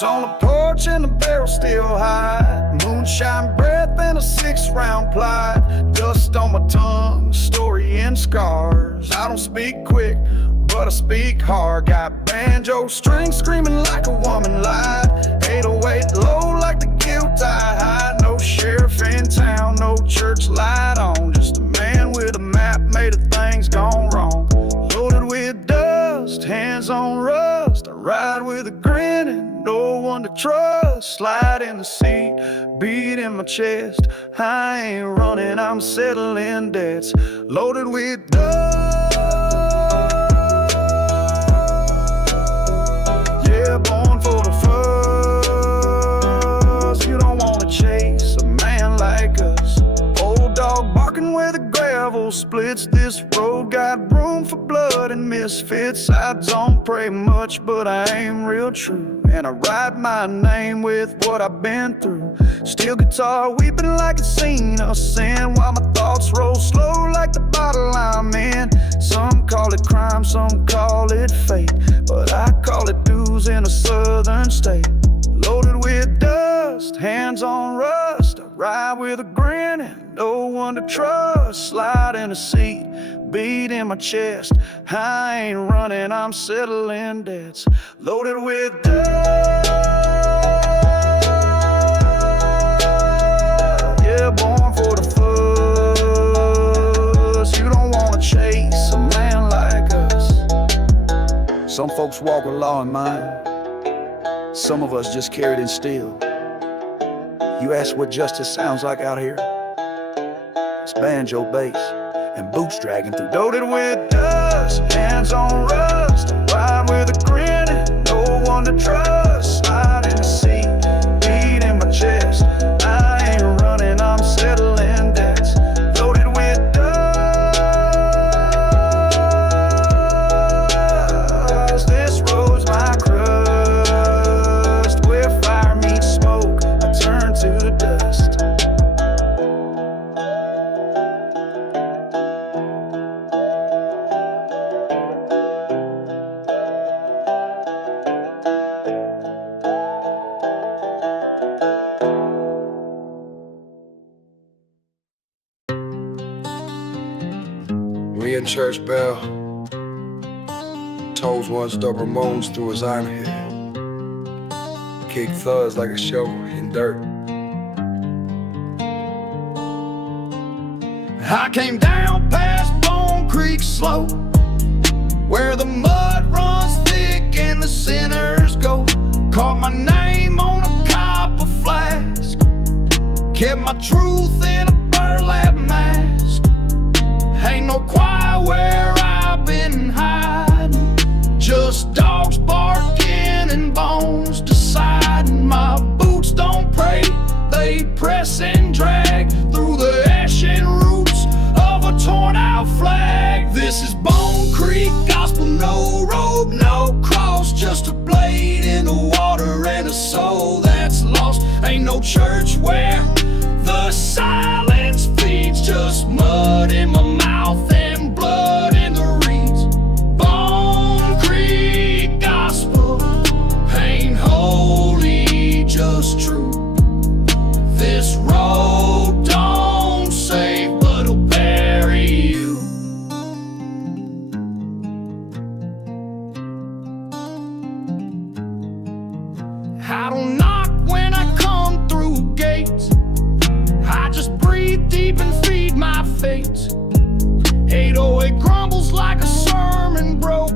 Boots on the porch and the barrel still high. Moonshine breath and a 6-round Clyde. Dust on my tongue, story and scars. I don't speak quick, but I speak hard. Got banjo strings screaming like a woman lied. 808 low like the guilt I hide. No sheriff in town, no church light on. Just a man with a map made of things gone wrong. Loaded with dust, hands on rust. I ride with a grin and no one to trust. Slide in the seat, beat in my chest. I ain't running, I'm settling debts. Loaded with dust. Yeah, born for the fuss. You don't wanna chase a man like us. Old dog barking where the gravel splits. This road got room for blood and misfits. I don't pray much, but I aim real true. And I write my name with what I've been through. Steel guitar weeping like it's seen a sin, while my thoughts roll slow like the bottle I'm in. Some call it crime, some call it fate, but I call it dues in a southern state. Loaded with dust, hands on rust. I ride with a grin and no one to trust. Slide in a seat, beat in my chest. I ain't running, I'm settling debts. Loaded with dust. Yeah, born for the fuss. You don't wanna chase a man like us. Some folks walk with law in mind. Some of us just carry it in steel. You ask what justice sounds like out here? It's banjo bass and boots dragging through. Loaded with dust, hands on rust. I ride with a grin and no one to trust. Slide in the seat, beat in my chest. I ain't running, I'm settling debts. Loaded with dust. This road's my crust. Where fire meets smoke, I turn to dust. We in church bell. Toes once dug Ramones through his iron head. Kick thuds like a shovel in dirt. I came down past Bone Creek Slope, where the mud runs thick and the sinners go. Caught my name on a copper flask, kept my truth in a burlap mask. Ain't no quiet where I've been hiding, just dogs barking and bones deciding. My boots don't pray, they press and drag through the ashen roots of a torn out flag. This is Bone Creek gospel, no robe, no cross, just a blade in the water and a soul that's lost. Ain't no church where the silence feeds, just mud in my mouth and blood in the reeds. Bone Creek gospel ain't holy, just true. This road don't save, but it'll bury you. I don't knock when I come through gates, I just breathe deep and feed my fate. 808 grumbles like a sermon broke,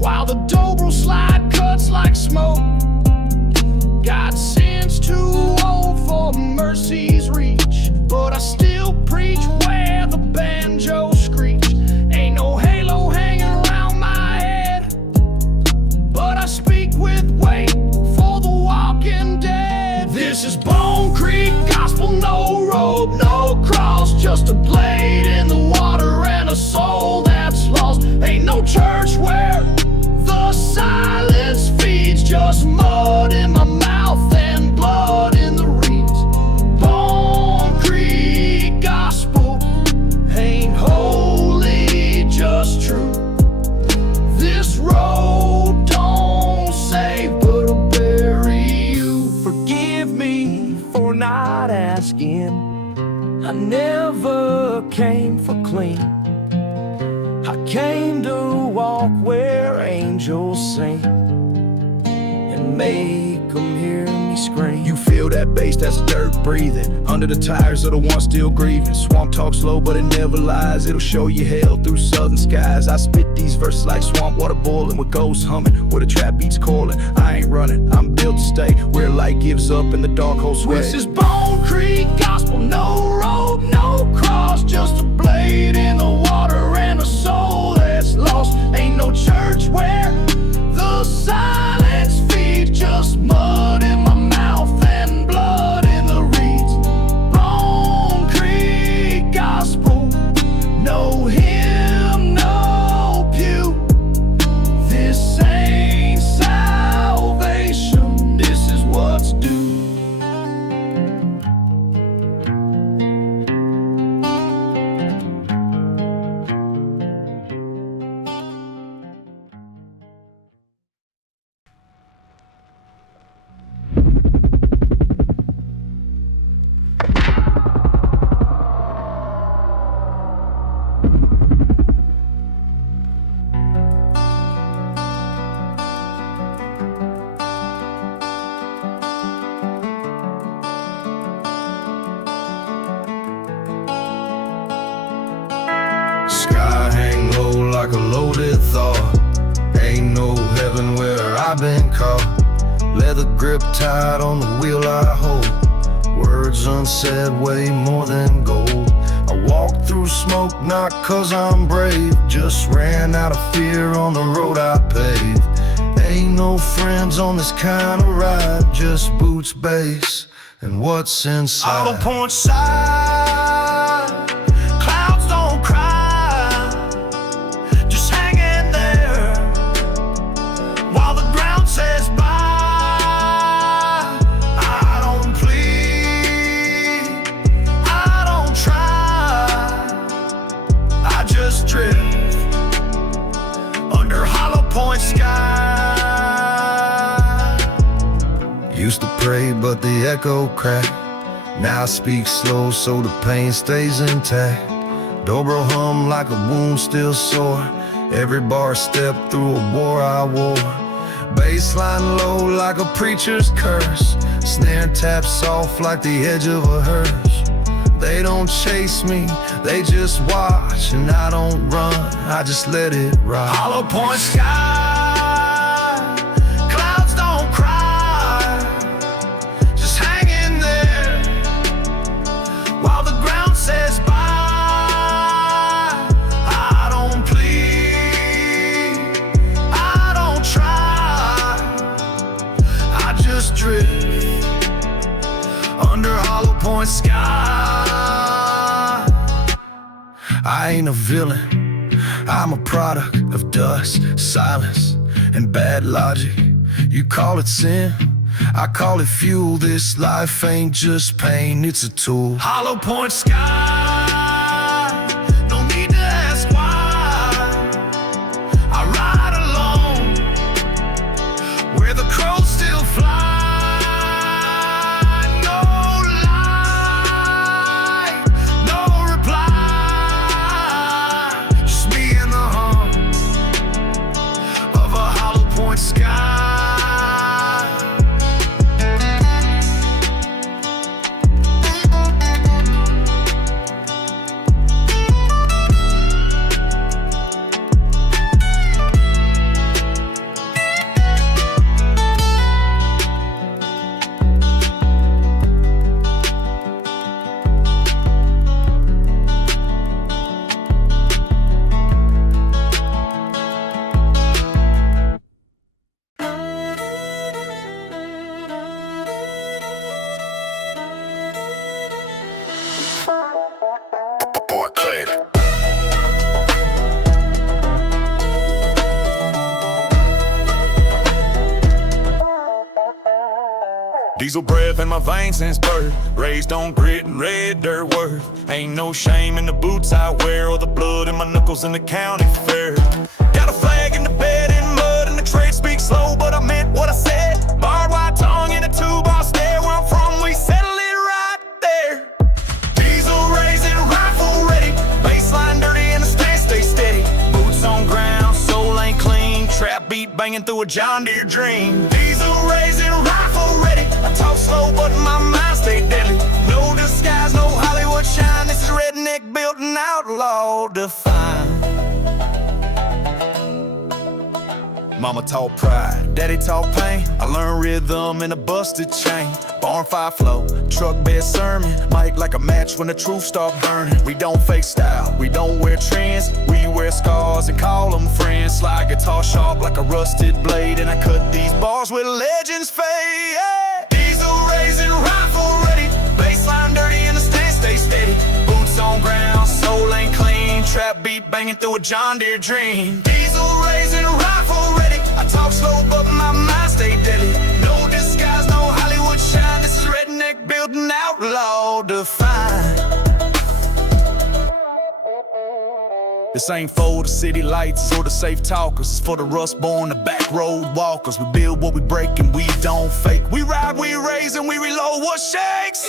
while the dobro slide cuts like smoke. Got sins too old for mercy's reach, but I still preach where the banjo screech. Ain't no halo hanging around my head, but I speak with weight for the walking dead. This is Bone Creek gospel, no robe, no cross, just a blade in the water and a soul that's lost. Ain't no church where the silence feeds, just mud in my mouth and blood in the reeds. Bone Creek gospel ain't holy, just true. This road don't save, but it'll forgive me for not asking. I never came for clean. I came to walk where angels sing and make them hear me scream. You feel that bass, that's dirt breathing under the tires of the one still grieving. Swamp talk slow, but it never lies. It'll show you hell through southern skies. I spit these verses like swamp water boiling, with ghosts humming, where the trap beats calling. I ain't running, I'm built to stay where light gives up and the dark hole sways. This is Bone Creek gospel, no road, no cross, just a blade in the water and a soul that's lost. Ain't no church where the silence feeds, just mud in my mouth and blood in the reeds. Bone Creek gospel, no hymn, no pew. This ain't salvation, this is what's due. Sky hang low like a loaded thought. Ain't no heaven where I've been caught. Leather grip tight on the wheel I hold. Words unsaid weigh more than gold. I walk through smoke not cause I'm brave, just ran out of fear on the road I paved. Ain't no friends on this kind of ride, just boots, bass, and what's inside. Hollow point side, clouds don't cry, just hanging there while the ground says bye. I don't plead, I don't try, I just drift under hollow point sky. Used to pray but the echo cracked. Now I speak slow so the pain stays intact. Dobro hum like a wound still sore. Every bar step through a war I wore. Bassline low like a preacher's curse. Snare tap soft like the edge of a hearse. They don't chase me, they just watch. And I don't run, I just let it ride. Hollow point sky, clouds don't cry, just hanging there while the ground says bye. I don't plead, I don't try, I just drift under hollow point sky. I ain't a villain, I'm a product of dust, silence, and bad logic. You call it sin, I call it fuel. This life ain't just pain, it's a tool. Hollow point sky, no need to ask why. I ride alone where the crows still fly. No lie, no reply, just me and the hum of a hollow point sky. Diesel breath in my veins since birth, raised on grit and red dirt worth. Ain't no shame in the boots I wear or the blood in my knuckles in the county fair. Got a flag in the bed in mud and the trade speaks slow, but I meant what I said. Barbed-wire tongue in a two-bar stare. Where I'm from banging through a John Deere dream. Diesel raising, rifle ready. I talk slow, but my mind stay deadly. No disguise, no Hollywood shine. This is redneck built and outlaw defined. Mama taught pride, daddy taught pain. I learned rhythm in a busted chain. Barn fire flow, truck bed sermon. Mic like a match when the truth start burning. We don't fake style, we don't wear trends. We wear scars and call them friends. Slide guitar sharp like a rusted blade. And I cut these bars where legends fade. Yeah. Diesel raising, rifle ready. Baseline dirty and the stand stay steady. Boots on ground, soul ain't clean. Trap beat banging through a John Deere dream. Diesel raising, rifle ready. I talk slow, but my mind stay deadly. No disguise, no Hollywood shine. This is redneck building outlaw defined. This ain't for the city lights or the safe talkers. It's for the rust born, the back road walkers. We build what we break and we don't fake. We ride, we raise, and we reload what shakes.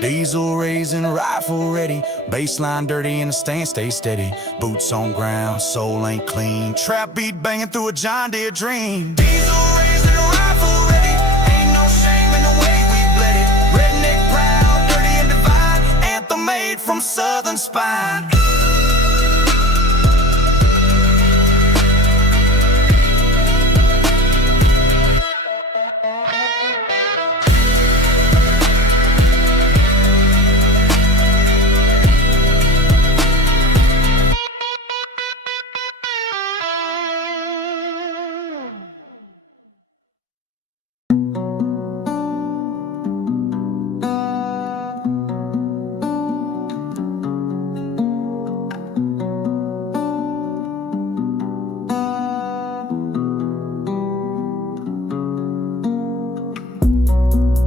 Diesel raising, rifle ready. Baseline dirty and the stand stay steady. Boots on ground, soul ain't clean. Trap beat banging through a John Deere dream. Diesel raising, rifle ready. Ain't no shame in the way we bled it. Redneck proud, dirty and divine. Anthem made from southern spine.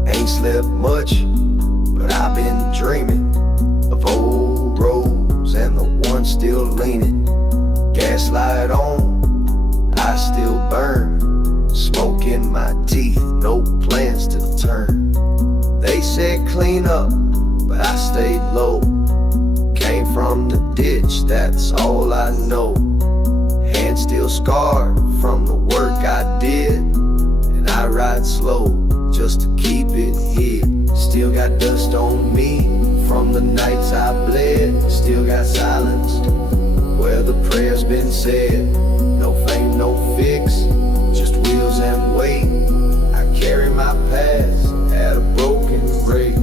Ain't slept much, but I've been dreaming of old roads and the one still leaning. Gaslight on, I still burn. Smoke in my teeth, no plans to turn. They said clean up, but I stayed low. Came from the ditch, that's all I know. Hands still scarred from the work I did, and I ride slow just to keep it hid. Still got dust on me from the nights I bled. Still got silence where the prayer's been said. No fame, no fix, just wheels and weight. I carry my past at a broken rate.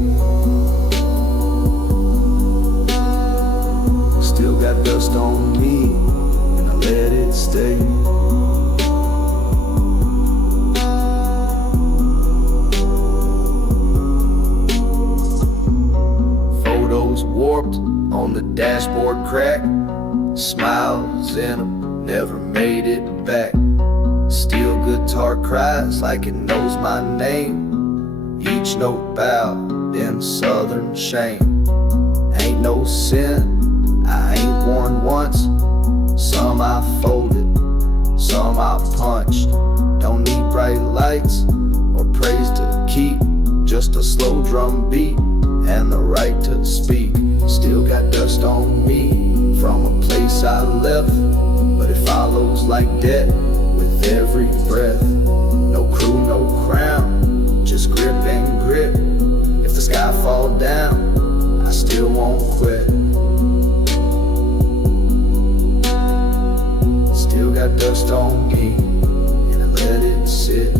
Still got dust on me and I let it stay. Warped on the dashboard crack. Smiles in them, never made it back. Steel guitar cries like it knows my name. Each note bowed in southern shame. Ain't no sin, I ain't worn once. Some I folded, some I punched. Don't need bright lights or praise to keep. Just a slow drum beat and the right to speak. Still got dust on me from a place I left, but it follows like death with every breath. No crew, no crown, just grip and grit. If the sky fall down, I still won't quit. Still got dust on me and I let it sit.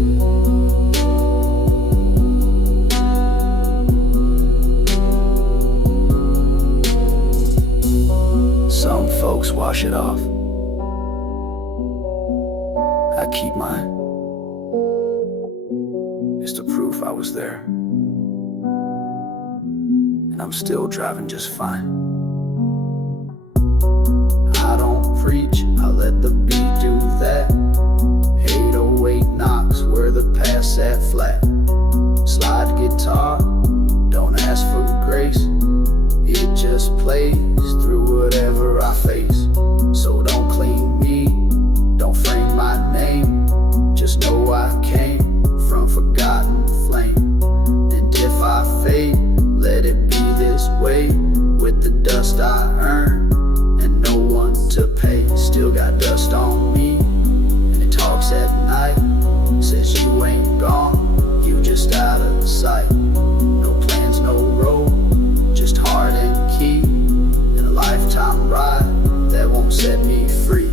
Some folks wash it off. I keep mine. It's the proof I was there. And I'm still driving just fine. I don't preach, I let the beat do that. 808 knocks where the past sat flat. Slide guitar, don't ask for grace. It just plays through whatever I face. So don't clean me flame. And if I fade, let it be this way. With the dust I earn and no one to pay. Still got dust on me, and it talks at night. Says you ain't gone, you just out of sight. No plans, no road, just heart and key. In a lifetime ride that won't set me free.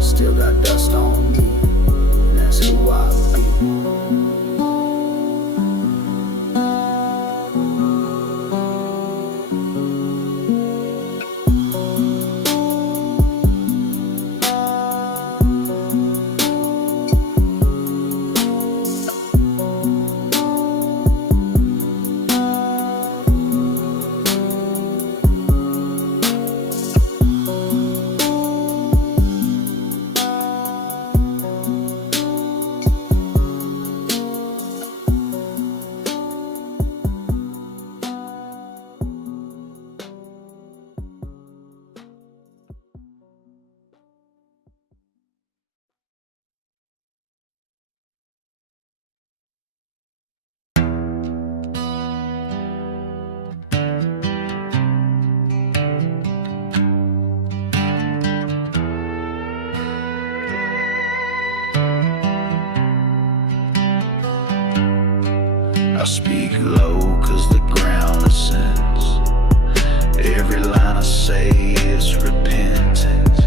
Still got dust on me, and that's who I be. I speak low cause the ground ascends. Every line I say is repentance.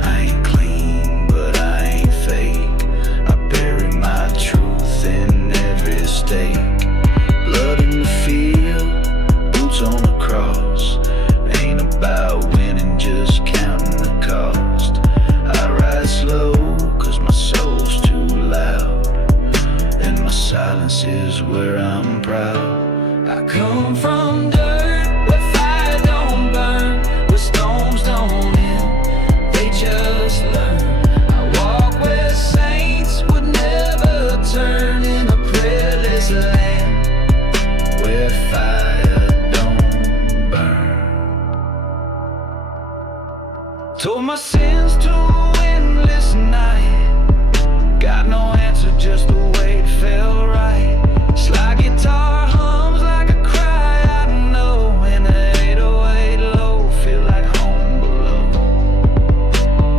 I ain't clean but I ain't fake. I bury my truth in every stake. Blood in the field, boots on the cross. Ain't about winning, just counting the cost. I ride slow cause my soul's too loud, and my silence is where I'm proud. I come from dirt where fire don't burn, where storms don't end, they just learn. I walk where saints would never turn, in a prayerless land where fire don't burn. Told my sins to a windless night, got no answer, just the way it felt right. Slide guitar hums like a cry I know, and the 808 low feel like home below.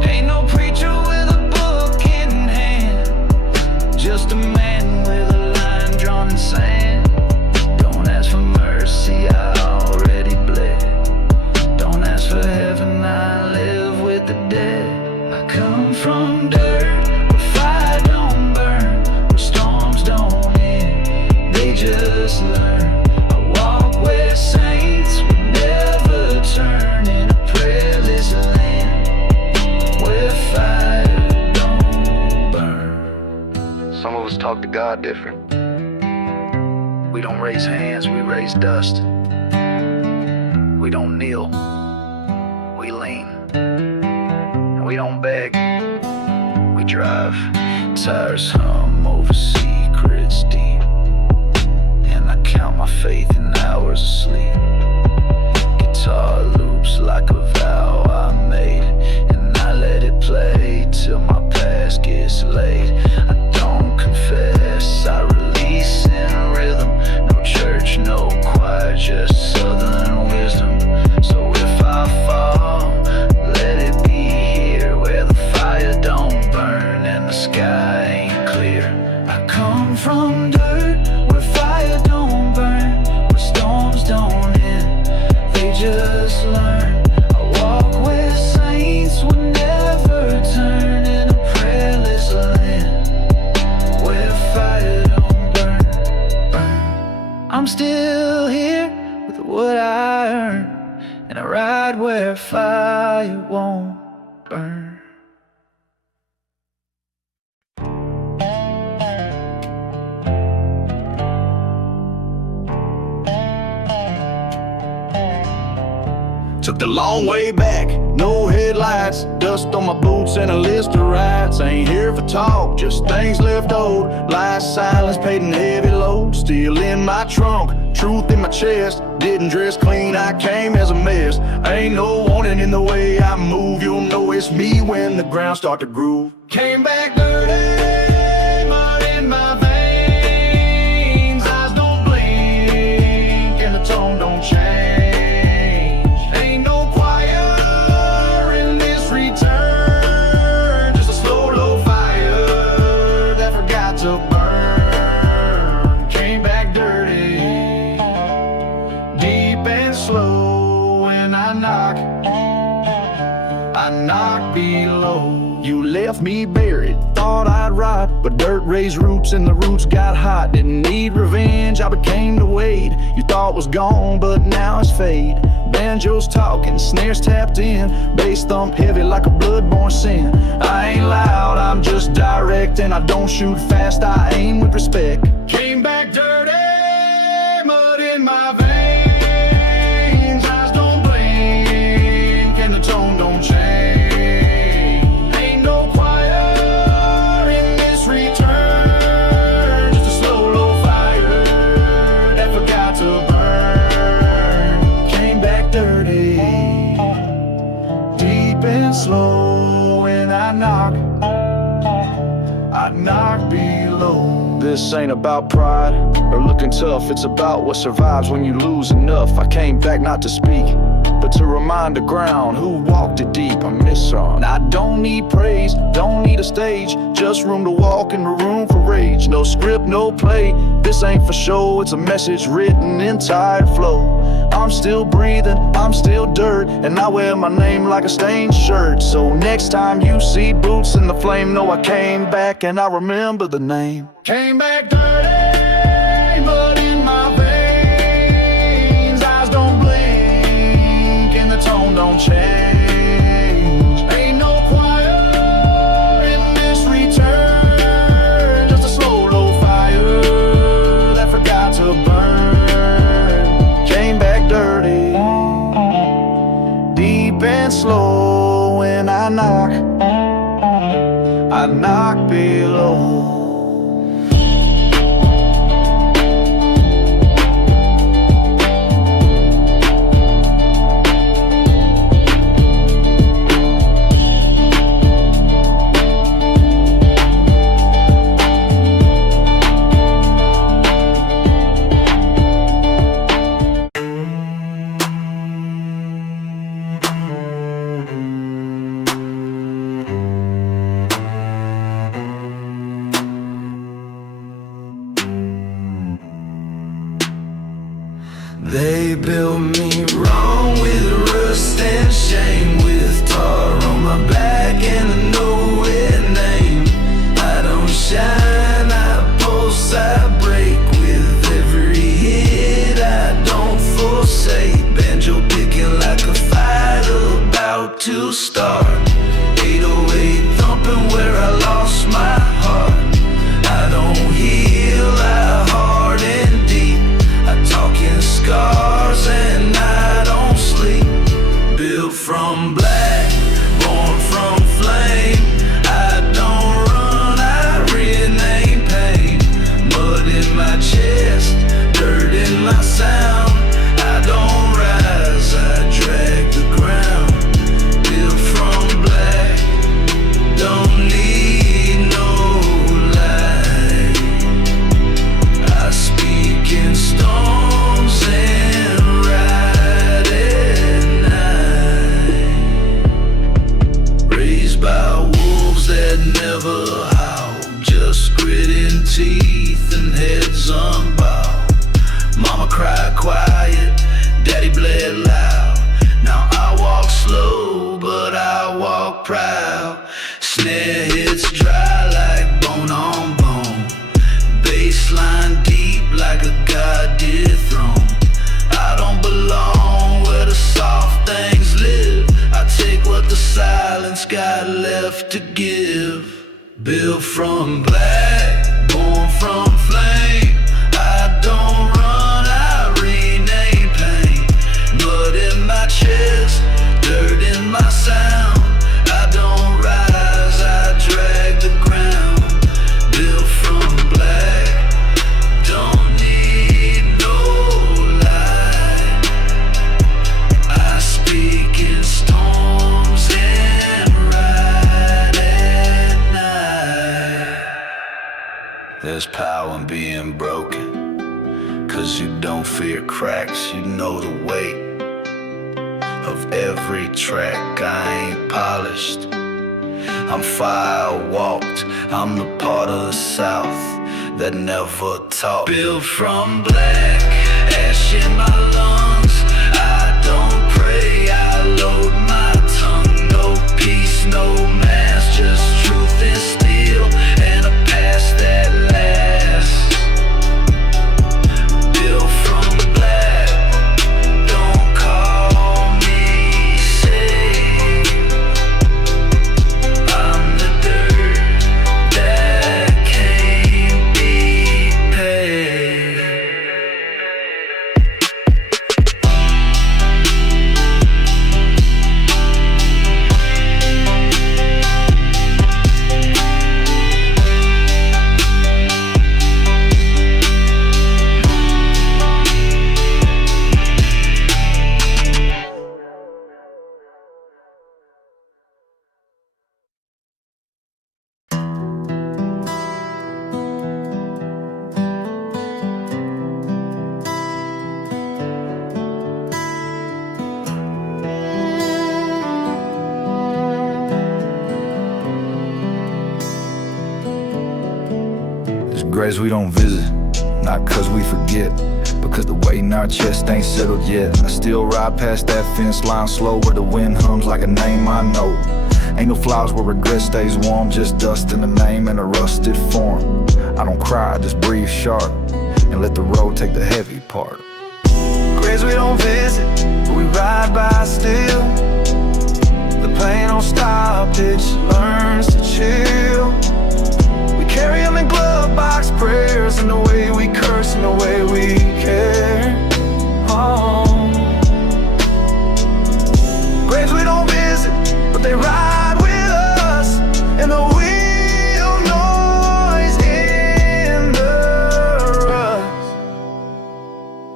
Ain't no preacher with a book in hand, just a man with a line drawn in sand. Don't ask for mercy, I already bled. Don't ask for heaven, I live with the dead. I come from dirt where fire don't burn, where storms don't end, they just learn. I walk where saints would never turn, in a prayerless land where fire don't burn. Some of us talk to God different. We don't raise hands, we raise dust. We don't kneel, we lean. And we don't beg, we drive. Tires hum over secrets deep, and I count my faith in hours of sleep. Guitar loops like a vow I made, and I let it play till my past gets laid. I don't confess, I release in rhythm. No church, no choir, just southern wisdom. So if I fall, let it be here where the fire don't burn and the sky ain't clear. I come from dirt where fire don't burn, where storms don't end, they just learn. I walk where saints would never turn, in a prayerless land where fire don't burn. I'm still here with what I earn, and I ride where fire won't burn. Took the long way back, no headlights, dust on my boots and a list of rights. Ain't here for talk, just things left old. Lies, silence, paid in heavy load. Still in my trunk, truth in my chest. Didn't dress clean, I came as a mess. Ain't no warning in the way I move. You'll know it's me when the ground start to groove. Came back dirty, to burn. Came back dirty, deep and slow. When I knock below. You left me buried, thought I'd rot, but dirt raised roots and the roots got hot. Didn't need revenge, I became the weight you thought was gone, but now it's fade. Banjos talking, snares tapped in, bass thump heavy like a blood-borne sin. I ain't loud, I'm just direct, and I don't shoot fast, I aim with respect. Came back dirty, mud in my veins, eyes don't blink, and the tone don't change. Slow when I knock below. This ain't about pride or looking tough, it's about what survives when you lose enough. I came back not to speak, but to remind the ground who walked it deep. I miss her. I don't need praise, don't need a stage, just room to walk and room for rage. No script, no play, this ain't for show, it's a message written in tired flow. I'm still breathing, I'm still dirt, and I wear my name like a stained shirt. So next time you see boots in the flame, know I came back and I remember the name. Came back dirty, blood in my veins, eyes don't blink, and the tone don't change. Ain't no choir in this return, just a slow, low fire that forgot to burn. Came back dirty, deep and slow. When I knock below. They built me wrong with rust and shame, with tar on my back and a nowhere name. I don't shine, I pulse, I break with every hit. I don't forsake, banjo picking like a fight about to start. 808 thumping where I lost my heart. I don't heal, I harden deep. I talk in scars and I don't sleep. Built from black, born from flame. I don't run, I rename pain. Mud in my chest, dirt in my sound. I don't rise, I drag the ground. Built from black, don't need no light. I speak in storms and ride at night. Raised by wolves that never howl, just gritting teeth and heads unbowed. Mama cried quiet, daddy bled loud. Now I walk slow, but I walk proud. Snare hits dry like bone on bone. Baseline deep like a god throne. I don't belong where the soft things live. I take what the silence got left to give. Built from black, born from flame. I don't run, I rename pain. Blood in my chest, dirt in my sound. I don't rise, I drag the ground. Built from black, don't need no light. I speak in storms and ride at night. There's power in being broken, 'cause you don't fear cracks, you know the weight of every track. I ain't polished, I'm fire walked, I'm the part of the South that never talked. Built from black, ash in my lungs. I don't pray, I load my tongue. No peace, no mask, just truth and steel, and a past that lasts. Built from black, don't call me safe. I'm the dirt that can't be paid. There's graves we don't visit, not cause we forget, because the weight in our chest ain't settled yet. I still ride past that fence line slow, where the wind hums like a name I know. Ain't no flowers where regret stays warm, just dust in the name and a rusted form. I don't cry, I just breathe sharp, and let the road take the heavy part. Graves we don't visit, but we ride by still. The pain don't stop, it just learns to chill. We carry them in glove box prayers, and the way we curse and the way we care. Oh. Graves we don't visit, but they ride with us, and the wheel noise in the rust.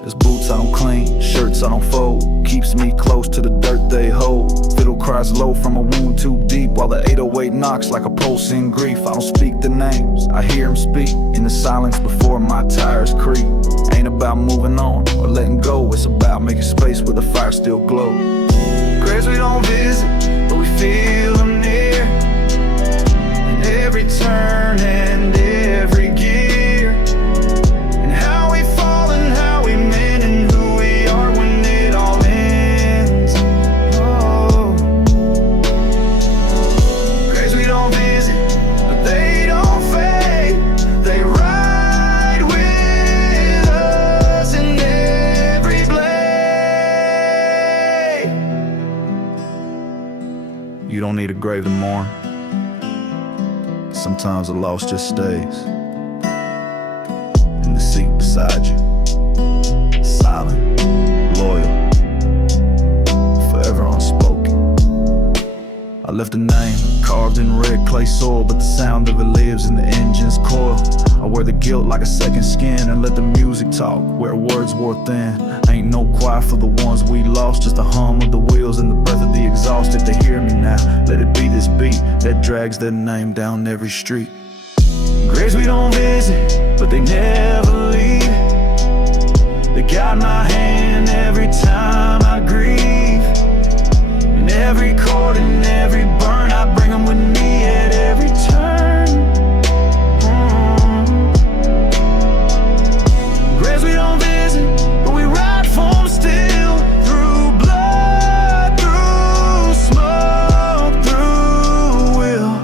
There's boots I don't clean, shirts I don't fold, keeps me close to the dirt they hold. Fiddle cries low from a wound too deep, while the 808 knocks like a pulse in grief. I don't speak the names, I hear them speak in the silence before my tires creep. Ain't about moving on or letting go, it's about making space where the fire still glows. Graves we don't visit, but we feel them near, in every turn and every gear, and how we fall and how we mend and who we are when it all ends. Oh. Graves we don't visit, but they don't fade. They ride with us in every blade. You don't need a grave to mourn. Sometimes the loss just stays in the seat beside you. Silent, loyal, forever unspoken. I left a name carved in red clay soil, but the sound of it lives in the engine's coil. I wear the guilt like a second skin and let the music talk where words wore thin. Ain't no quiet for the ones we lost, just the hum of the wheels and the breath of the exhaust. If they hear me now, let it be this beat that drags their name down every street. Graves we don't visit, but they never leave. They guide my hand every time I grieve. In every chord and every burn, I bring them with me at every turn. Graves we don't visit, but we ride for them still. Through blood, through smoke, through will.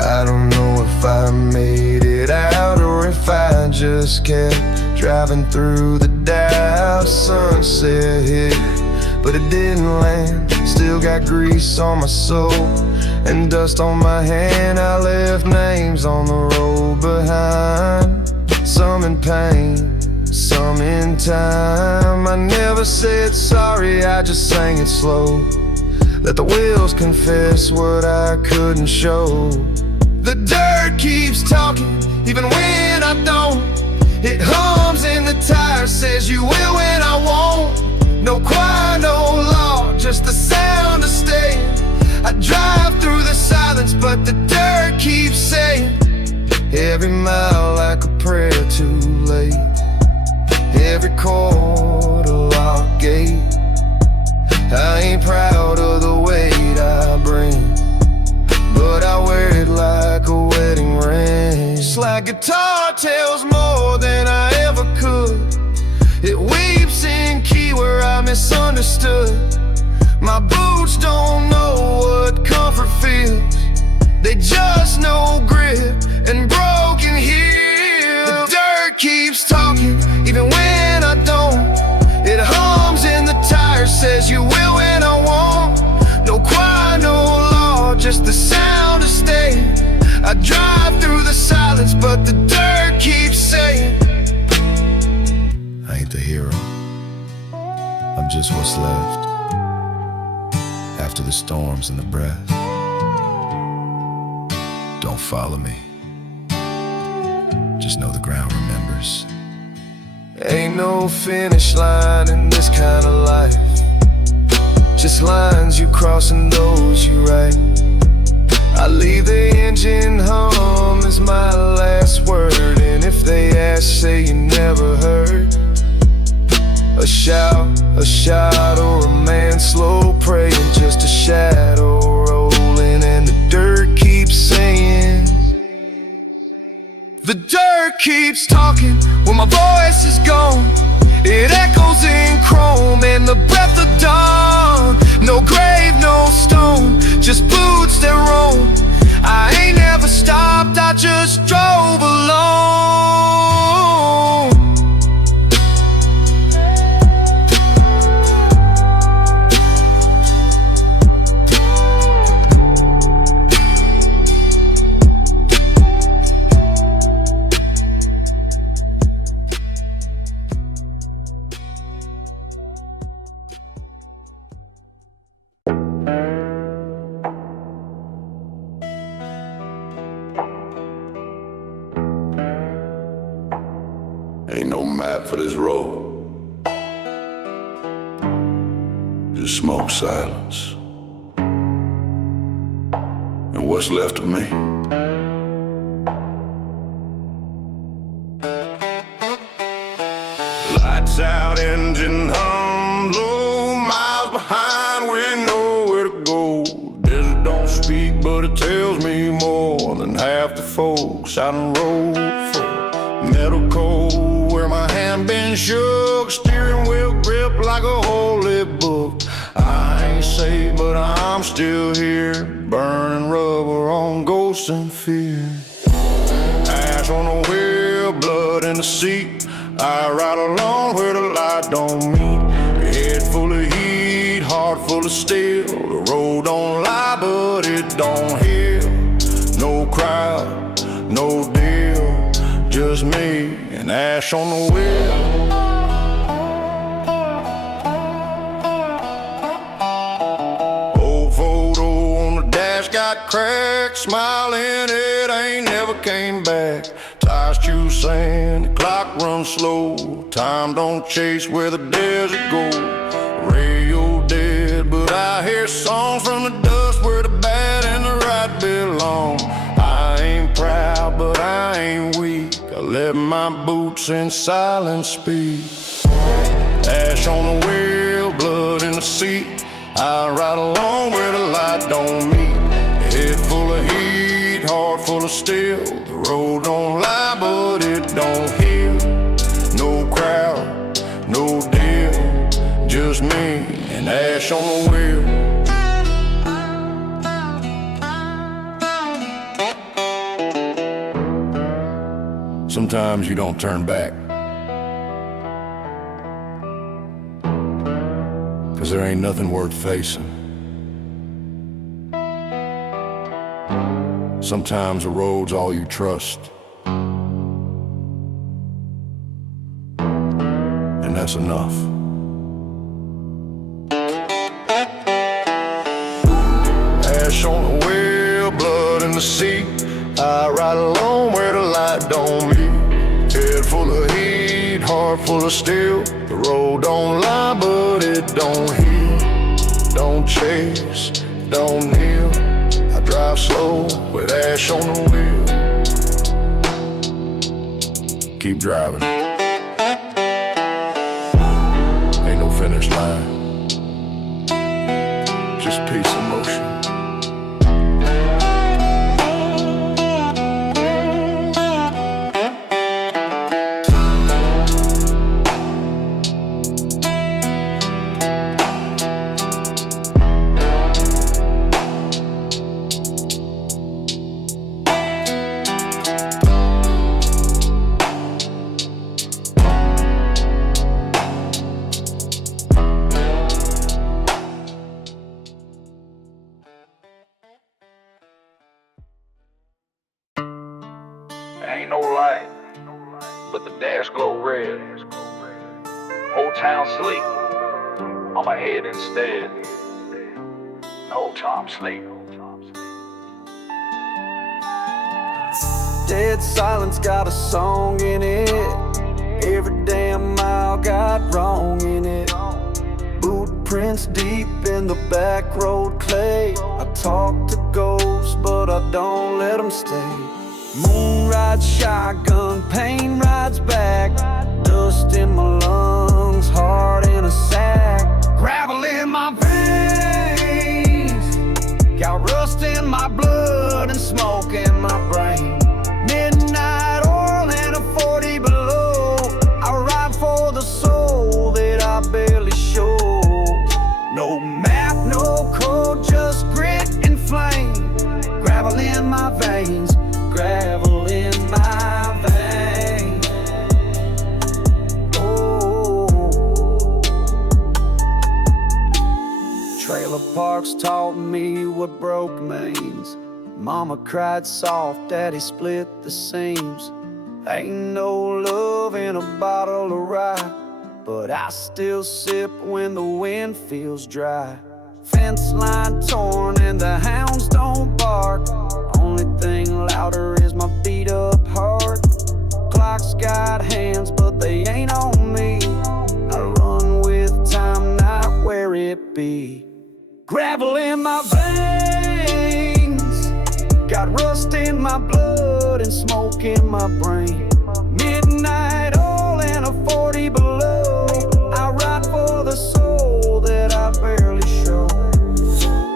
I don't know if I made it out or if I just kept driving through the Dallas. Sunset hit, but it didn't land. Still got grease on my soul and dust on my hand. I left names on the road behind, some in pain, Some in time, I never said sorry, I just sang it slow. Let the wheels confess what I couldn't show. The dirt keeps talking, even when I don't. It hums in the tires, says you will when I won't. No choir, no law, just the sound of staying. I drive through the silence, but the dirt keeps saying every mile like a prayer too late. Every chord a locked gate. I ain't proud of the weight I bring, but I wear it like a wedding ring. Just like guitar tells more than I ever could. It weeps in key where I misunderstood. My boots don't know what comfort feels. They just know grip and broken heel. The dirt keeps talking, even when I don't. It hums in the tires, says you will when I won't. No choir, no law, just the sound of staying. I drive through the silence, but the dirt keeps saying I ain't the hero, I'm just what's left after the storms and the breath. Don't follow me, just know the ground remembers. Ain't no finish line in this kind of life, just lines you cross and those you write. I leave the engine hum as my last word, and if they ask, say you never heard. A shout, or a man slow praying, just a shadow rolling, and the dirt keeps saying. The dirt keeps talking when my voice is gone. It echoes in chrome and the breath of dawn. No grave, no stone, just boots that roam. I ain't never stopped, I just drove alone. Ain't no map for this road, just smoke, silence, and what's left of me. Lights out, engine hum, low, miles behind, we know where to go. Desert don't speak, but it tells me more than half the folks I done rode for. Metal cold, where my hand been shook, steering wheel grip like a holy book. I ain't safe, but I'm still here, burning rubber on ghosts and fear. Ash on the wheel, blood in the seat. I ride along where the light don't meet. Head full of heat, heart full of steel. The road don't lie, but it don't heal. No crowd, no deal, just me and ash on the wheel. Old photo on the dash got cracked, smiling, it ain't never came back. Tires chew sand, the clock runs slow. Time don't chase where the desert goes. Radio dead, but I hear songs from the dust where the bad and the right belong. I ain't proud, but I ain't weak. I let my boots in silence speak. Ash on the wheel, blood in the seat. I ride along where the light don't meet. Head full of heat, heart full of steel. The road don't lie, but it don't heal. No crowd, no deal, just me and ash on the wheel. Sometimes you don't turn back, 'cause there ain't nothing worth facing. Sometimes the road's all you trust. that's enough. Ash on the wheel, blood in the seat. I ride alone where the light don't meet. Head full of heat, heart full of steel. The road don't lie, but it don't heal. Don't chase, don't kneel. I drive slow with ash on the wheel. Keep driving. Ain't no finish line, just peace and motion. Ain't no light, but the dash glow red. Whole town sleep, on my head instead. No time sleep. Dead silence got a song in it. Every damn mile got wrong in it. Boot prints deep in the back road clay. I talk to ghosts, but I don't let them stay. Moon rides shotgun, pain rides back. Dust in my lungs, heart in a sack. Gravel in my veins, got rust in my blood and smoke in my brain. Midnight oil and a 40 below. I ride for the soul that I barely show. No map, no code, just grit and flame. Gravel in my veins, gravel in my veins. Oh. Trailer parks taught me what broke means. Mama cried soft, daddy split the seams. Ain't no love in a bottle of rye, but I still sip when the wind feels dry. Fence line torn and the hounds don't bark. Only thing louder is my beat up heart. Clock's got hands, but they ain't on me. I run with time, not where it be. Gravel in my veins, got rust in my blood and smoke in my brain. Midnight oil and a 40 below. I ride for the soul that I barely show.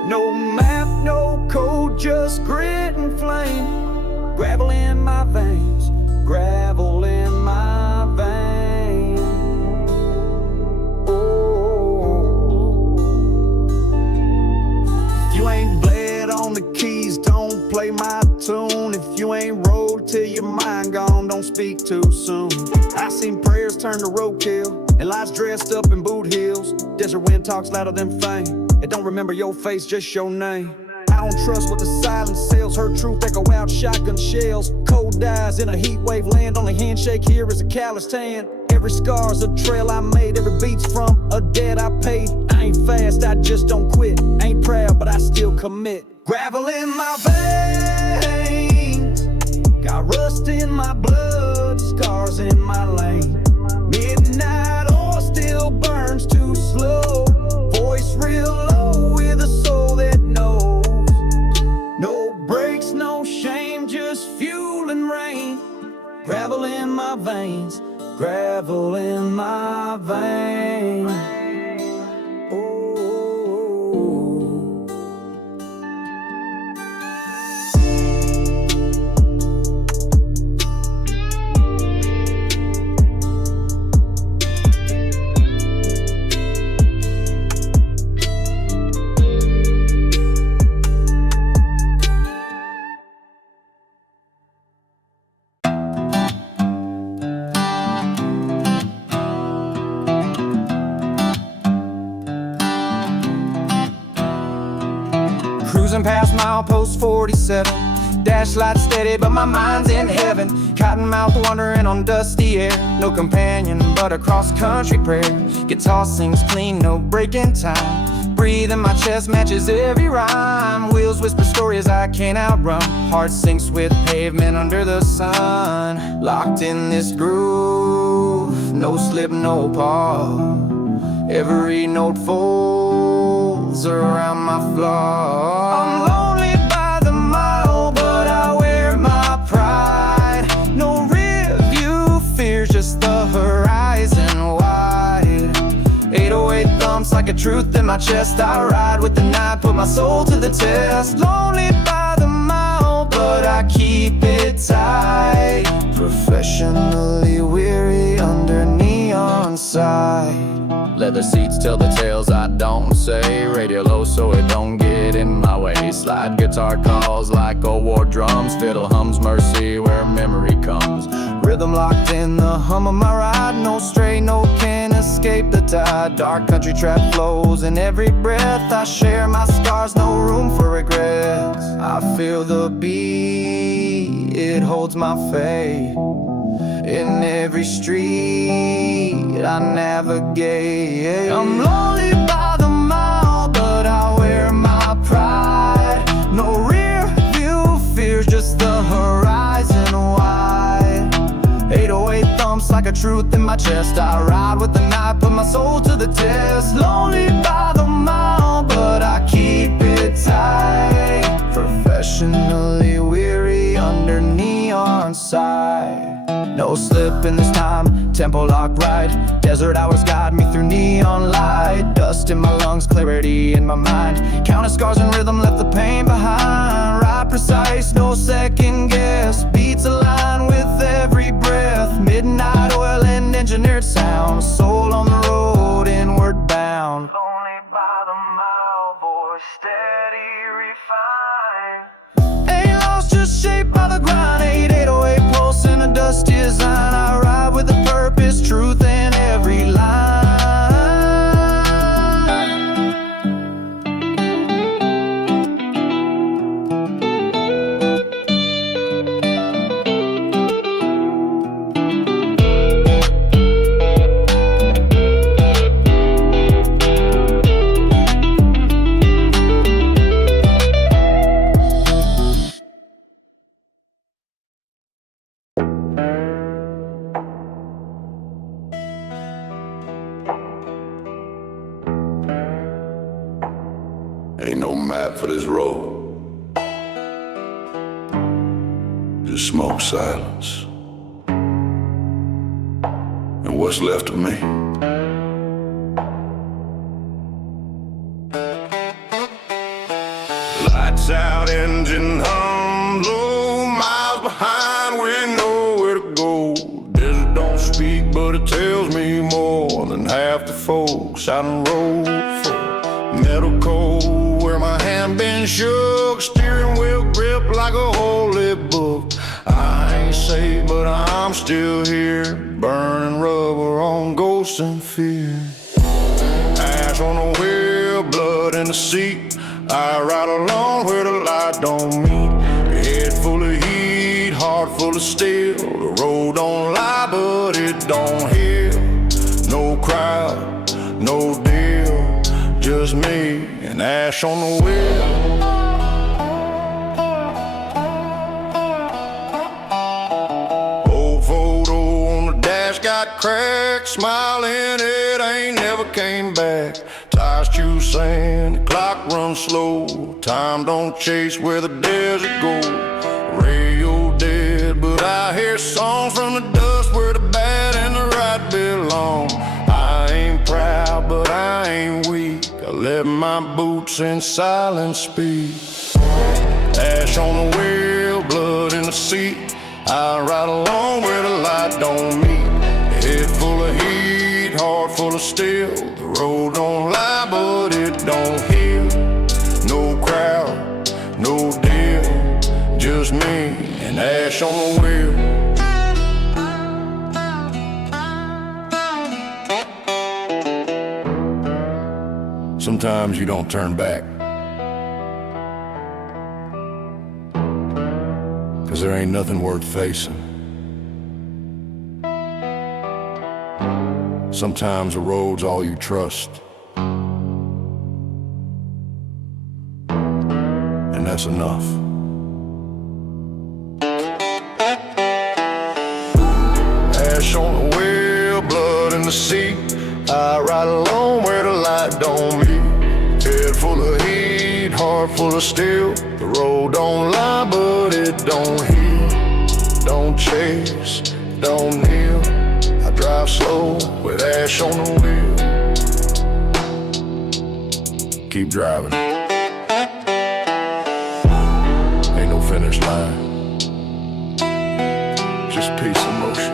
No map, no code, just grit and flame. Gravel in my veins, gravel in my veins. Oh. If you ain't bled on the keys, don't play my tune. If you ain't rolled till your mind gone, don't speak too soon. I seen prayers turn to roadkill and lights dressed up in boot heels. Desert wind talks louder than fame. It don't remember your face, just your name. I don't trust what the silence sells. Heard truth echo out shotgun shells. Cold dies in a heat wave land. Only handshake here is a calloused hand. Every scar's a trail I made. Every beat's from a debt I paid. I ain't fast, I just don't quit. Ain't proud, but I still commit. Gravel in my veins, got rust in my blood, scars in my lane. Midnight oil still burns too slow. Voice real low with a soul that knows. No brakes, no shame, just fuel and rain. Gravel in my veins, gravel in my veins. Cruising past milepost 47, Dash light steady, but my mind's in heaven. Cottonmouth wandering on dusty air. No companion but a cross-country prayer. Guitar sings clean, no breaking time. Breathe in my chest matches every rhyme. Wheels whisper stories I can't outrun. Heart sinks with pavement under the sun. Locked in this groove, no slip, no pause. Every note folds around my flaw. I'm lonely by the mile, but I wear my pride. No rear view fears, just the horizon wide. 808 thumps like a truth in my chest. I ride with the night, put my soul to the test. Lonely by the mile, but I keep it tight. Professionally weary under neon side. Leather seats tell the tales I don't say. Radio low so it don't get in my way. Slide guitar calls like old war drums. Fiddle hums mercy where memory comes. Rhythm locked in the hum of my ride. No stray note can escape the tide. Dark country trap flows in every breath. I share my scars, no room for regrets. I feel the beat, it holds my fate. In every street I navigate. I'm lonely by the mile, but I wear my pride. No rear view fears, just the horizon wide. 808 thumps like a truth in my chest. I ride with the night, put my soul to the test. Lonely by the mile, but I keep it tight. Professionally weary under neon side. No slipping this time, tempo lock right. Desert hours guide me through neon light. Dust in my lungs, clarity in my mind. Counting scars and rhythm left the pain behind. Ride precise, no second guess. Beats align with every breath. Midnight oil and engineered sound. Soul on the road, inward bound. Lonely by the mile, voice steady, refined. Ain't lost, just shaped by the grind. 808 pulse in a dust design. I ride with a purpose, truth in every line. Ain't no map for this road. Just smoke, silence, and what's left of me. Lights out, engine hum, low, miles behind, we know where to go. Desert don't speak, but it tells me more than half the folks out on the road for. Metal cold, where my hand been shook, steering wheel grip like a holy book. I ain't safe, but I'm still here, burning rubber on ghosts and fear. Ash on the wheel, blood in the seat. I ride along where the light don't meet. Head full of heat, heart full of steel. The road don't lie, but it don't heal. No crowd, no deal, just me and ash on the wheel. Old photo on the dash got cracked. Smiling, it ain't never came back. Tires chew sand, the clock runs slow. Time don't chase where the desert goes. Radio dead, but I hear songs from the dust where the bad and the right belong. I ain't proud, but I ain't weak. I let my boots in silence speak. Ash on the wheel, blood in the seat. I ride along where the light don't meet. Head full of heat, heart full of steel. The road don't lie, but it don't heal. No crowd, no deal, just me and ash on the wheel. Sometimes you don't turn back. 'cause there ain't nothing worth facing. Sometimes the road's all you trust, and that's enough. Ash on the wheel, blood in the seat. I ride alone where the light don't meet. Head full of heat, heart full of steel. The road don't lie, but it don't heal. Don't chase, don't kneel. I drive slow with ash on the wheel. Keep driving. Ain't no finish line, just peace and motion.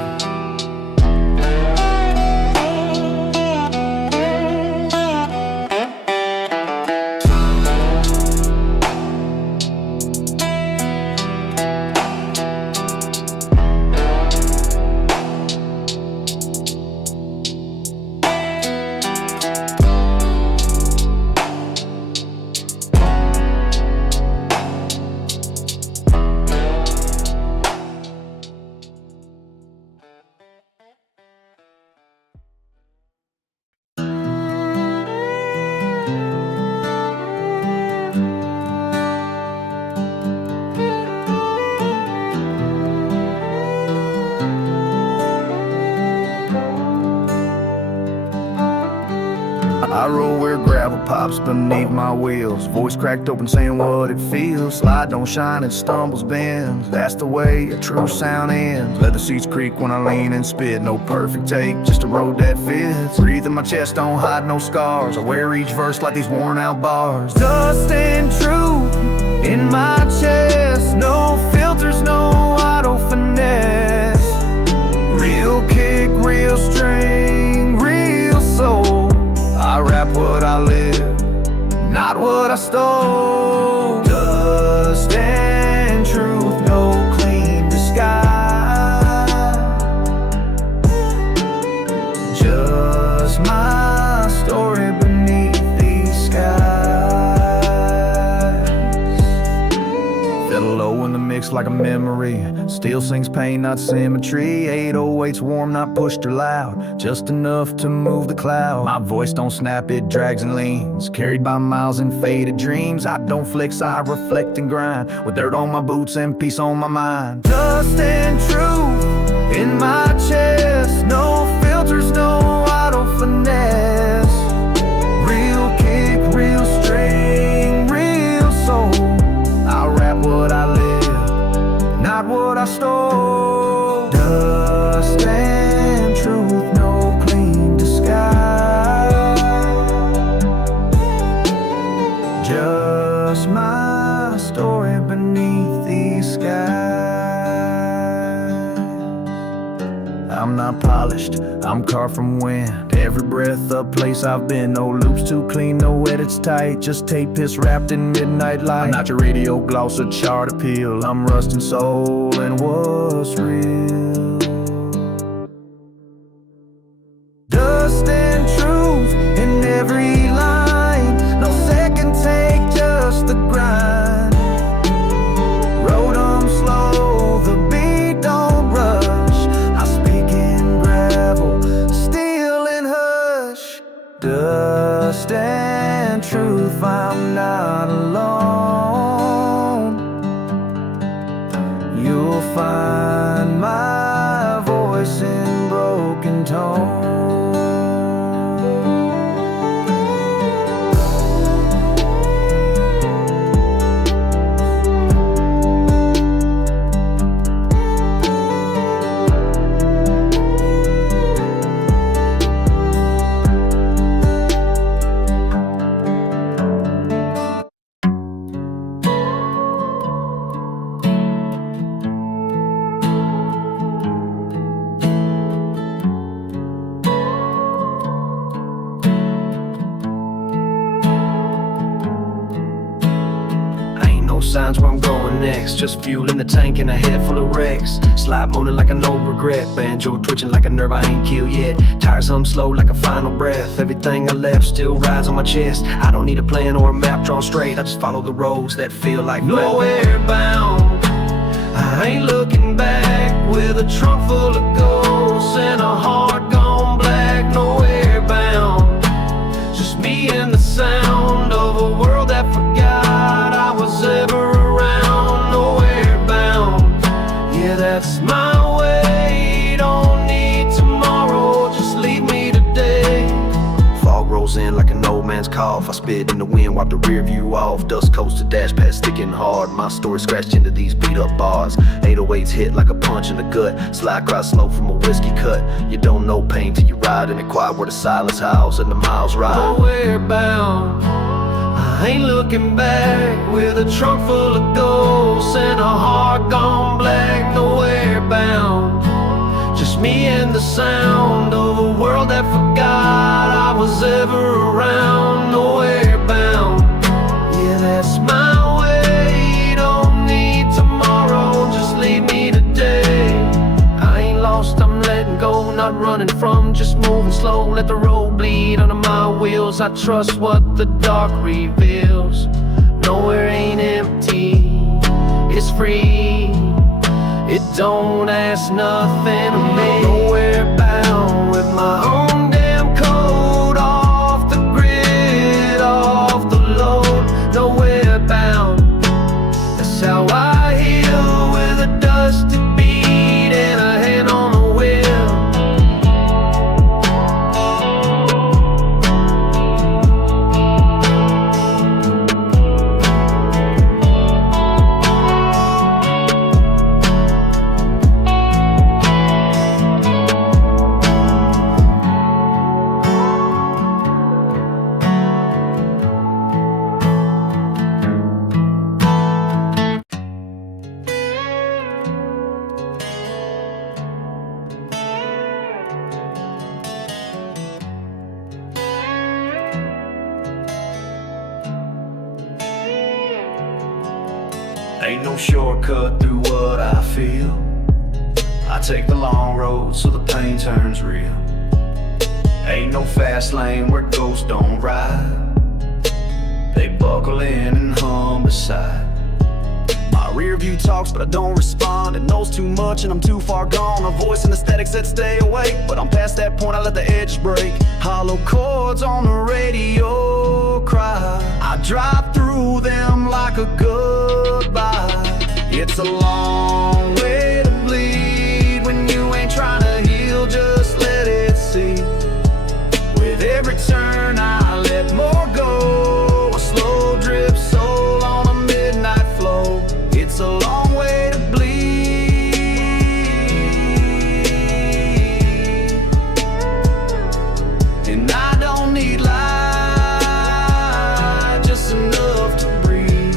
I roll where gravel pops beneath my wheels. Voice cracked open saying what it feels. Slide don't shine, it stumbles, bends. That's the way a true sound ends. Let the seats creak when I lean and spit. No perfect take, just a road that fits. Breathe in my chest, don't hide no scars. I wear each verse like these worn out bars. Dust and truth in my chest. No filters, no auto finesse. Real kick, real string, real soul. I rap what I live, not what I stole. Dust and truth, no clean disguise. Just my story beneath these skies. Fell low in the mix like a memory. Still sings pain, not symmetry. 808's warm, not pushed or loud. Just enough to move the cloud. My voice don't snap, it drags and leans. Carried by miles and faded dreams. I don't flex, I reflect and grind. With dirt on my boots and peace on my mind. Dust and truth in my chest. No filters, no auto finesse. Real kick, real string, real soul. I rap what I live, not what I stole. Dust and truth, no clean disguise. Just my story beneath these skies. I'm not polished, I'm carved from wind. Every breath a place I've been. No loops too clean, no edits tight. Just tape piss wrapped in midnight light. I'm not your radio gloss or chart appeal. I'm rust and soul and what's real. Dust and truth in every line. No second take, just the grind. Rode 'em slow, the beat don't rush. I speak in gravel, steel and hush. Dust and truth, I'm not alone. You'll find my voice in broken tone. Signs where I'm going next. Just fuel in the tank and a head full of wrecks. Slide moaning like a no regret. Banjo twitching like a nerve I ain't killed yet. Tires hum slow like a final breath. Everything I left still rides on my chest. I don't need a plan or a map drawn straight. I just follow the roads that feel like nowhere bound. I I ain't looking back with a trunk full of ghosts and a heart gone black, nowhere bound. Just me and the sound of a world that forgot I was ever around, nowhere bound. Yeah, that's my way, don't need tomorrow, just leave me today. Fog rolls in like an old man's cough. I spit in the wind, wipe the rear view off. Dust coats the dash pad sticking hard. My story scratched into these beat up bars. 808s hit like a punch in the gut. Slide across slow from a whiskey cut. You don't know pain till you ride in it quiet where the silence howls and the miles ride. Nowhere bound, I ain't looking back with a trunk full of ghosts and a heart gone black, nowhere bound. Just me and the sound of a world that forgot I was ever around, nowhere bound. Yeah, that's my way, don't need tomorrow, just leave me today. I ain't lost, I'm letting go, not running from, just moving slow. Let the road bleed under my wheels, I trust what the dark reveals. Nowhere ain't empty, it's free. It don't ask nothing of me. Nowhere bound with my own damn code. Off the grid, off the load. Nowhere bound, that's how I heal, with a dusty beat and a hand on the wheel. Ain't no shortcut through what I feel. I take the long road so the pain turns real. Ain't no fast lane where ghosts don't ride. They buckle in and hum beside. My rear view talks but I don't respond. It knows too much and I'm too far gone. A voice and aesthetic said stay awake, but I'm past that point, I let the edges break. Hollow chords on the radio cry. I drive through them like a goodbye. It's a long way to bleed when you ain't trying to heal, just let it see. With every turn I let more go, a slow drip soul on a midnight flow. It's a long way to bleed, and I don't need light, just enough to breathe.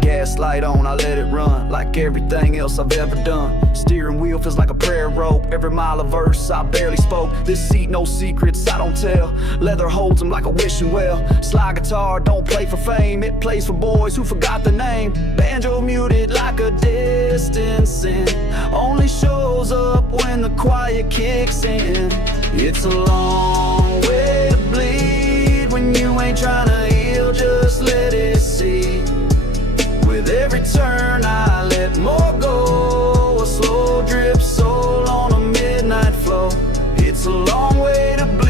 Gaslight on, I let it run, like everything else I've ever done. Steering wheel feels like a prayer rope, every mile a verse I barely spoke. This seat, no secrets I don't tell. Leather holds them like a wishing well. Slide guitar don't play for fame, it plays for boys who forgot the name. Banjo muted like a distant sin, only shows up when the quiet kicks in. It's a long way to bleed when you ain't trying to heal, just let it see. With every turn I let more go, a slow drip soul on a midnight flow. It's a long way to bleed,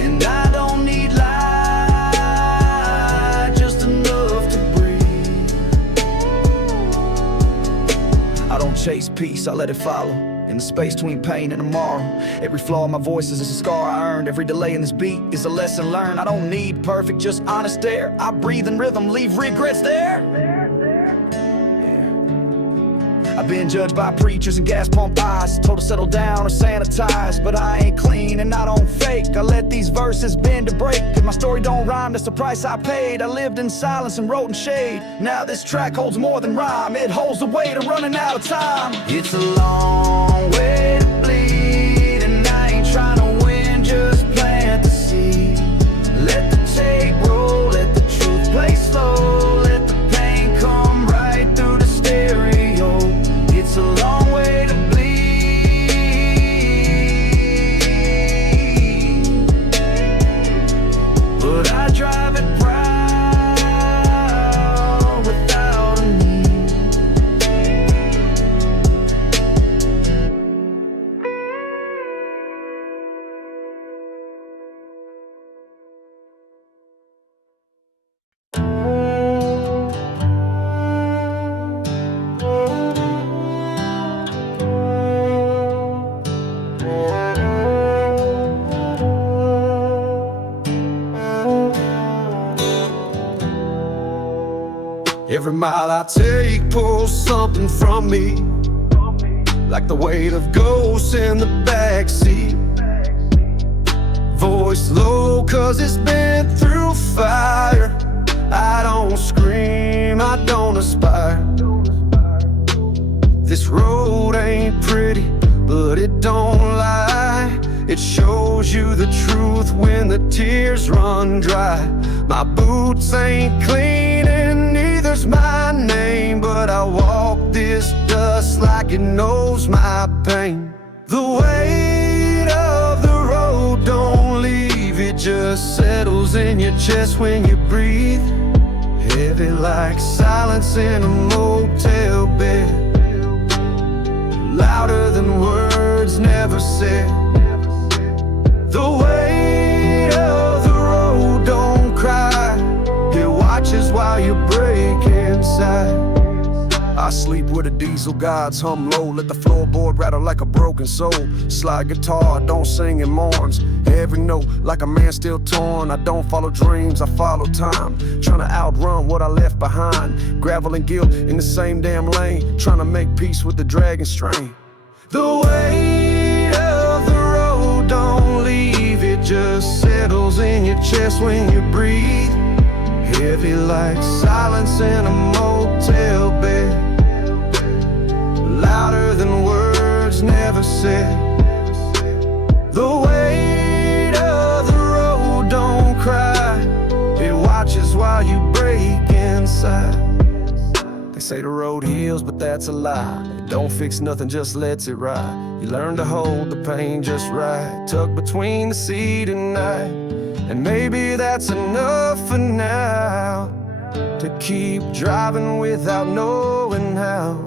and I don't need light, just enough to breathe. I don't chase peace, I let it follow. In the space between pain and tomorrow, every flaw in my voice is a scar I earned. Every delay in this beat is a lesson learned. I don't need perfect, just honest air. I breathe in rhythm, leave regrets there. I've been judged by preachers and gas pump eyes, told to settle down or sanitize, but I ain't clean and I don't fake. I let these verses bend to break. If my story don't rhyme, that's the price I paid. I lived in silence and wrote in shade. Now this track holds more than rhyme, it holds the weight of running out of time. It's a long way to bleed, and I ain't trying to win, just plant the seed. Let the tape roll, let the truth play slow, let the pain come right through the stereo. It's a long way to bleed, Every mile I take pulls something from me, like the weight of ghosts in the backseat. Voice low cause it's been through fire. I don't scream, I don't aspire. This road ain't pretty, but it don't lie. It shows you the truth when the tears run dry. My boots ain't clean and neither's my name, but I walk this dust like it knows my pain. The weight of the road don't leave, it just settles in your chest when you breathe. Heavy like silence in a motel bed, louder than words never said. The weight of the road don't cry, it watches while you break inside. I sleep with the diesel gods hum low, let the floorboard rattle like a broken soul. Slide guitar, don't sing in mourns, every note like a man still torn. I don't follow dreams, I follow time, trying to outrun what I left behind. Gravel and guilt in the same damn lane, trying to make peace with the dragon strain. The weight of the road don't leave, it just settles in your chest when you breathe. Heavy like silence in a motel bed, louder than words never said. The weight of the road don't cry, it watches while you break inside. They say the road heals, but that's a lie. It don't fix nothing, just lets it ride. You learn to hold the pain just right, tucked between the seat and night. And maybe that's enough for now, to keep driving without knowing how.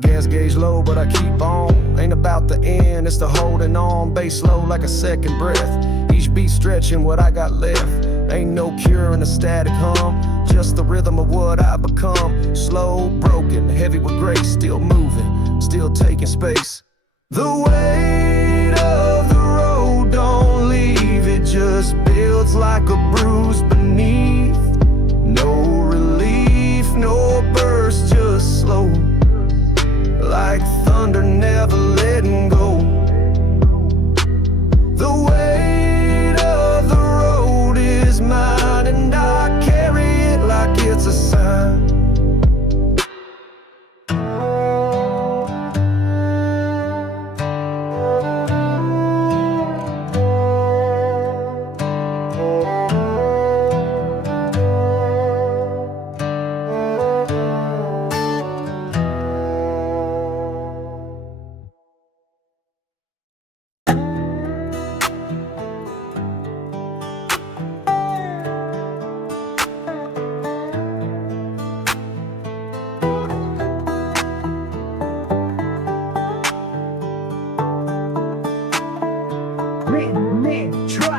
Gas gauge low, but I keep on. Ain't about the end, it's the holding on. Bass low like a second breath, each beat stretching what I got left. Ain't no cure in a static hum, just the rhythm of what I become. Slow, broken, heavy with grace, still moving, still taking space. The weight of the road don't leave, it just builds like a bruise beneath. No relief, no burst, just slow, like thunder never letting go. The weight of the road is mine, and I carry it like it's a sign.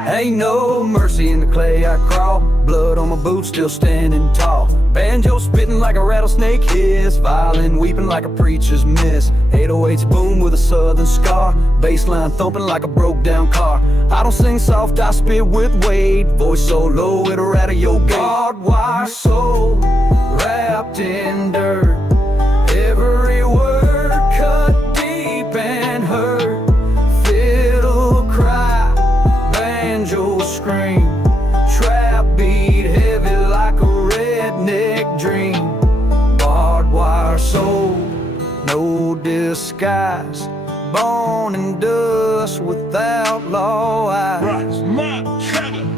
Ain't no mercy in the clay I crawl, blood on my boots still standing tall. Banjo spitting like a rattlesnake hiss, violin weeping like a preacher's miss. 808s boom with a southern scar, bassline thumping like a broke down car. I don't sing soft, I spit with weight, voice so low it'll rattle your gate. Barbed-wire soul, wrapped in dirt, every word cut deep and hurt. Fiddle cry, banjo scream, trap beat heavy like a redneck dream. Barbed wire soul, no disguise, born in dust with outlaw eyes.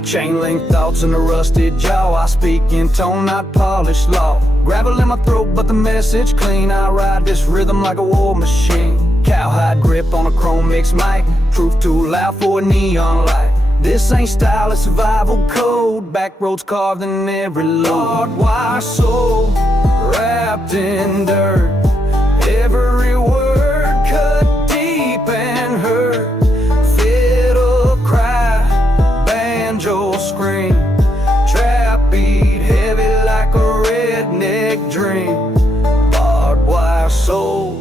Chain link thoughts in a rusted jaw, I speak in tone, not polished law. Gravel in my throat, but the message clean. I ride this rhythm like a war machine. Cowhide grip on a chrome mix mic, truth too loud for a neon light. This ain't style, it's survival code. Backroads carved in every load. Barbed-wire soul, wrapped in dirt, every word cut deep and hurt. Fiddle cry, banjo scream, trap beat heavy like a redneck dream. Barbed-wire soul,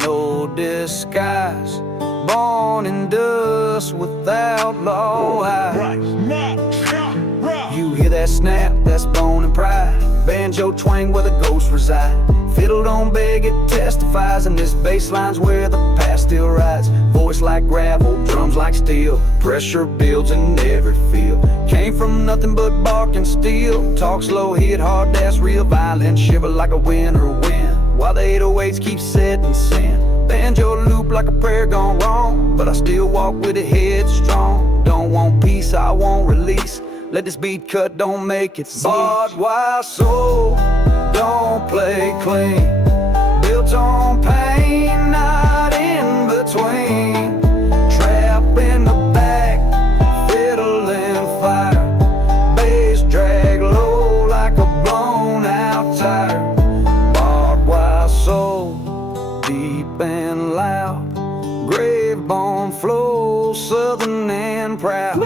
no disguise, born in dust with outlaw eyes. You hear that snap, that's bone and pride. Banjo twang where the ghosts reside. Fiddle don't beg, it testifies. And this bass line's where the past still rides. Voice like gravel, drums like steel. Pressure builds in every field. Came from nothing but bark and steel. Talk slow, hit hard, that's real violent. Shiver like a winter wind, while the 808s keep setting sand. Banjo loop like a prayer gone wrong, but I still walk with a head strong. Don't want peace, I won't release. Let this beat cut, don't make it cease. Barbed-wire soul, don't play clean. Built on pain, not in between. Trap in the back, fiddle and fire. Bass drag low like a blown out tire. Barbed-wire soul, deep and loud. Grave bone flow, southern and proud.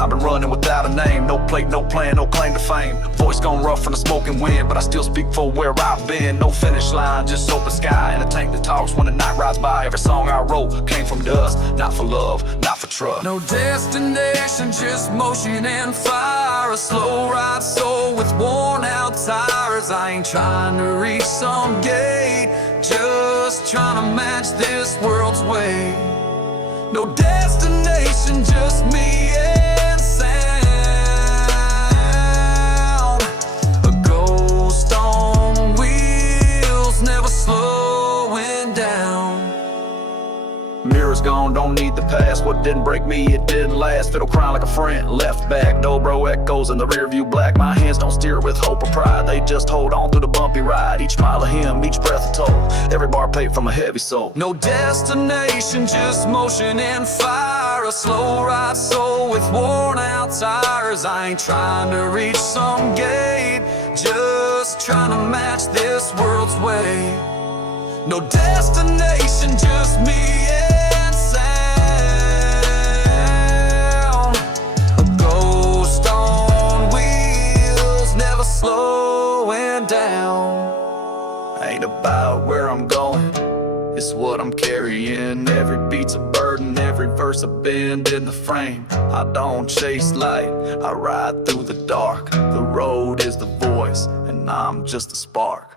I've been running without a name, no plate, no plan, no claim to fame. Voice gone rough from the smoking wind, but I still speak for where I've been. No finish line, just open sky and a tank that talks when the night rides by. Every song I wrote came from dust, not for love, not for trust. No destination, just motion and fire. A slow ride soul with worn out tires. I ain't trying to reach some gate, just trying to match this world's way. No destination, just me and sound. A ghost on wheels, never slowing down. Mirror's gone, don't need the past. What didn't break me, it didn't last. Fiddle crying like a friend, left back. Dobro echoes in the rear view black. My hands don't steer with hope or pride, they just hold on through the bumpy ride. Each mile of him, each breath a toll. Every bar paid from a heavy soul. No destination, just motion and fire. A slow ride soul with worn out tires. I ain't trying to reach some gate, just trying to match this world's way. No destination, just me and sound. A ghost on wheels, never slowing down. Ain't about where I'm going, it's what I'm carrying. Every beat's a burden, every verse a bend in the frame. I don't chase light, I ride through the dark. The road is the voice, and I'm just a spark.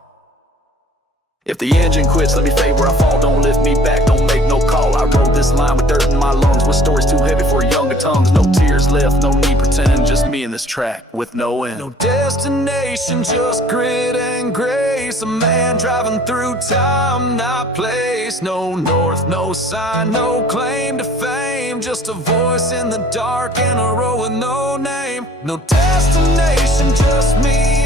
If the engine quits, let me fade where I fall. Don't lift me back, don't make no call. I wrote this line with dirt in my lungs, with stories too heavy for younger tongues. No tears left, no need pretend, just me in this track with no end. No destination, just grit and grace. A man driving through time, not place. No north, no sign, no claim to fame. Just a voice in the dark and a row with no name. No destination, just me